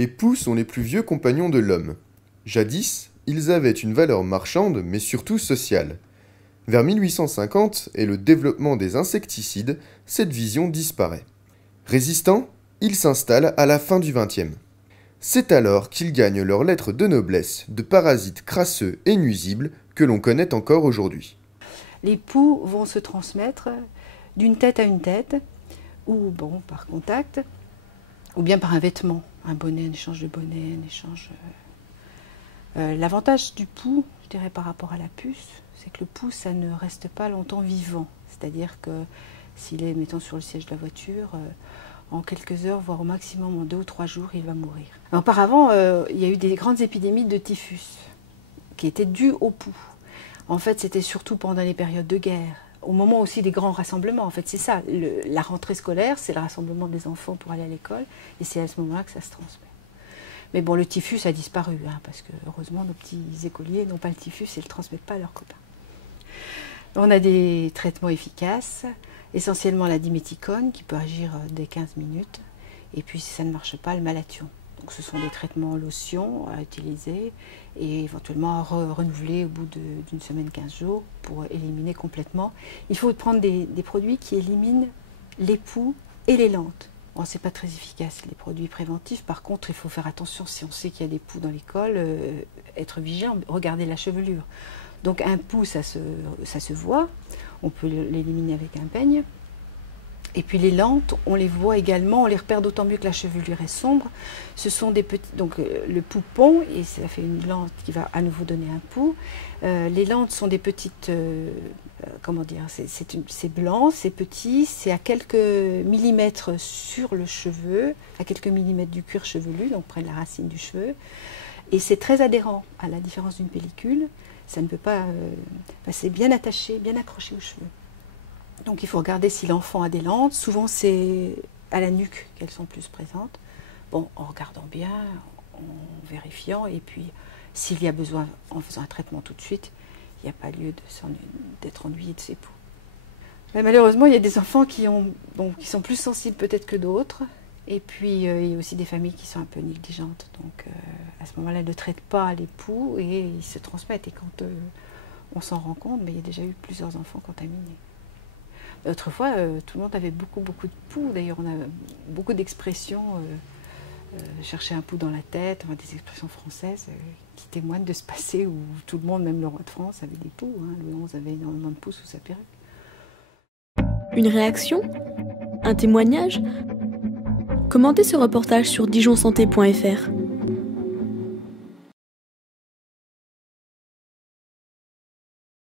Les poux sont les plus vieux compagnons de l'homme. Jadis, ils avaient une valeur marchande, mais surtout sociale. Vers 1850 et le développement des insecticides, cette vision disparaît. Résistants, ils s'installent à la fin du XXe. C'est alors qu'ils gagnent leur lettre de noblesse de parasites crasseux et nuisibles que l'on connaît encore aujourd'hui. Les poux vont se transmettre d'une tête à une tête, ou bon, par contact, ou bien par un vêtement, un bonnet, un échange de bonnet, un échange... L'avantage du poux, je dirais par rapport à la puce, c'est que le poux, ça ne reste pas longtemps vivant. C'est-à-dire que s'il est, mettons, sur le siège de la voiture, en quelques heures, voire au maximum en 2 ou 3 jours, il va mourir. Auparavant, il y a eu des grandes épidémies de typhus qui étaient dues au poux. En fait, c'était surtout pendant les périodes de guerre, au moment aussi des grands rassemblements. En fait, c'est ça, la rentrée scolaire, c'est le rassemblement des enfants pour aller à l'école, et c'est à ce moment-là que ça se transmet. Mais bon, le typhus a disparu, hein, parce que heureusement, nos petits écoliers n'ont pas le typhus et ne le transmettent pas à leurs copains. On a des traitements efficaces, essentiellement la diméthicone, qui peut agir dès 15 minutes, et puis si ça ne marche pas, le malathion. Donc ce sont des traitements en lotion à utiliser et éventuellement à renouveler au bout d'une semaine, 15 jours pour éliminer complètement. Il faut prendre des produits qui éliminent les poux et les lentes. Bon, ce n'est pas très efficace, les produits préventifs. Par contre, il faut faire attention si on sait qu'il y a des poux dans l'école, être vigilant, regarder la chevelure. Donc un poux, ça se voit, on peut l'éliminer avec un peigne. Et puis les lentes, on les voit également, on les repère d'autant mieux que la chevelure est sombre. Ce sont des petits, donc le poupon, et ça fait une lente qui va à nouveau donner un poux. Les lentes sont des petites, comment dire, c'est blanc, c'est petit, c'est à quelques millimètres sur le cheveu, à quelques millimètres du cuir chevelu, donc près de la racine du cheveu. Et c'est très adhérent, à la différence d'une pellicule. Ça ne peut pas, c'est bien attaché, bien accroché aux cheveux. Donc il faut regarder si l'enfant a des lentes. Souvent c'est à la nuque qu'elles sont plus présentes. Bon, en regardant bien, en vérifiant, et puis s'il y a besoin, en faisant un traitement tout de suite, il n'y a pas lieu d'être ennuyé de ces poux. Mais malheureusement, il y a des enfants qui sont plus sensibles peut-être que d'autres. Et puis il y a aussi des familles qui sont un peu négligentes. Donc à ce moment-là, elles ne traitent pas les poux et ils se transmettent. Et quand on s'en rend compte, mais il y a déjà eu plusieurs enfants contaminés. Autrefois, tout le monde avait beaucoup de poux. D'ailleurs, on a beaucoup d'expressions, chercher un poux dans la tête, enfin, des expressions françaises qui témoignent de ce passé où tout le monde, même le roi de France, avait des poux. Hein. Louis XI avait énormément de poux sous sa perruque. Une réaction? Un témoignage? Commentez ce reportage sur dijonsanté.fr.